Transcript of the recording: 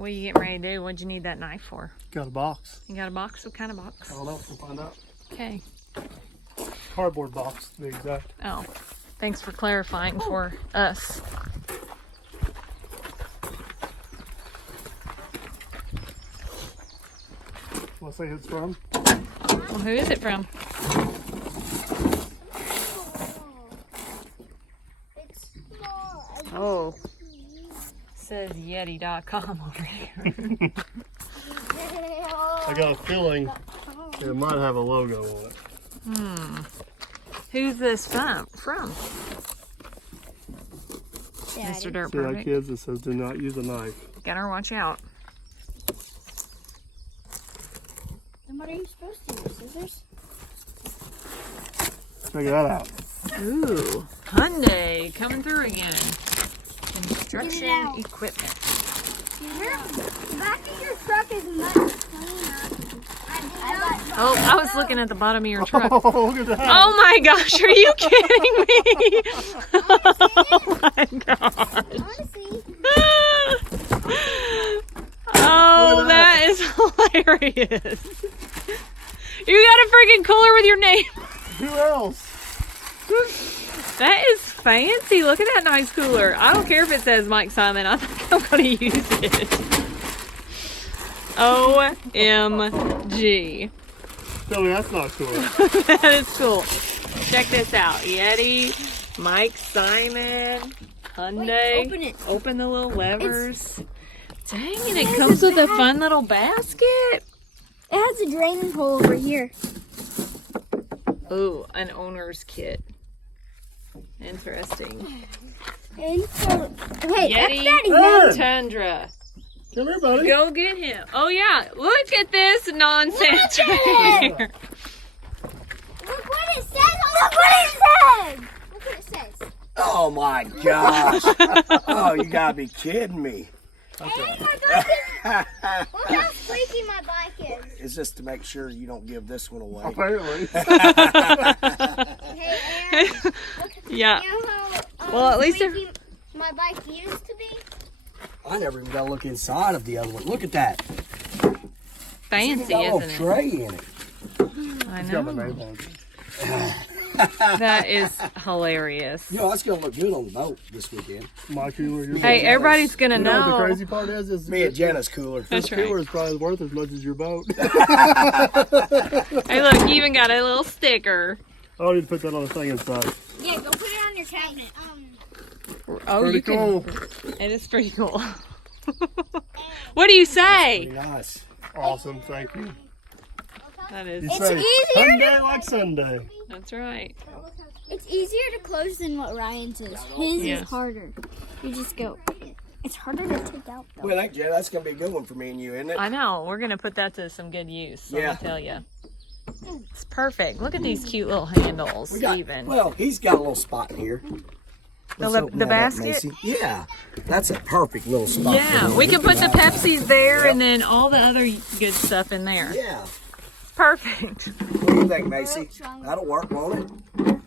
What are you getting ready to do? What'd you need that knife for? Got a box. You got a box? What kind of box? I don't know. We'll find out. Okay. Cardboard box, to be exact. Oh, thanks for clarifying for us. Want to say who it's from? Well, who is it from? Oh, says Yeti.com over here. I got a feeling it might have a logo on it. Who's this from? Daddy. Mr. Dirt See that, Perfect. kids? It says do not use a knife. Gotta watch out. Then what are you supposed to use? Scissors? Check that out. Ooh, Hyundai coming through again. Construction out. equipment. The back of your truck is much cleaner. Oh, I was looking at the bottom of your truck. Oh, look at that. Oh my gosh, are you kidding me? Oh my gosh. Honestly, Oh, that is hilarious. You got a freaking cooler with your name. Who else? That is fancy. Look at that nice cooler. I don't care if it says Mike Simon. I think I'm going to use it. OMG. Tell me that's not cool. That is cool. Check this out. Yeti, Mike Simon, Hyundai. Wait, open it. Open the little levers. Dang it, it comes with a fun little basket. it has a draining hole over here. Ooh, an owner's kit. Interesting. And so, hey, Yeti that's Daddy's Tundra. Come here, buddy. Go get him. Oh yeah, look at this nonsense Look at right it. here. Look what it says on the Look what it says! Look what it says. Oh my gosh. Oh, you gotta be kidding me. Hey, my bike is... Look how squeaky my bike is. Is this to make sure you don't give this one away? Apparently. Hey, Aaron, Yeah. you know how Well, at least if- squeaky my bike used to be? I never even got to look inside of the other one. Look at that. Fancy, It's got a little isn't it? tray in it. I It's got my know. name on it. That is hilarious. You know, that's gonna look good on the boat this weekend. My cooler. Your Hey, boat. everybody's gonna You know what the know. crazy part is Me and Jenna's cooler. That's this cooler right. is probably worth as much as your boat. Hey, look, you even got a little sticker. I need to put that on the thing inside. Yeah, go put it on your cabinet. Oh, Pretty you can. cool. It is pretty cool. What do you say? Pretty nice. Awesome, thank you. That You is. say easier Sunday like Sunday. That's right. It's easier to close than what Ryan's is. His Yes. is harder. You just go. It's harder to take out though. Well, that, Jenna, that's gonna be a good one for me and you, isn't it? I know. We're gonna put that to some good use. Let Yeah. me tell you. It's perfect. Look at these cute little handles. We got, Even. well, he's got a little spot here. Let's open the that up, basket? Macy. Yeah, that's a perfect little spot. Yeah, we can put the Pepsis there and then all the other good stuff in there. Yeah. Perfect. What do you think, Macy? That'll work, won't it?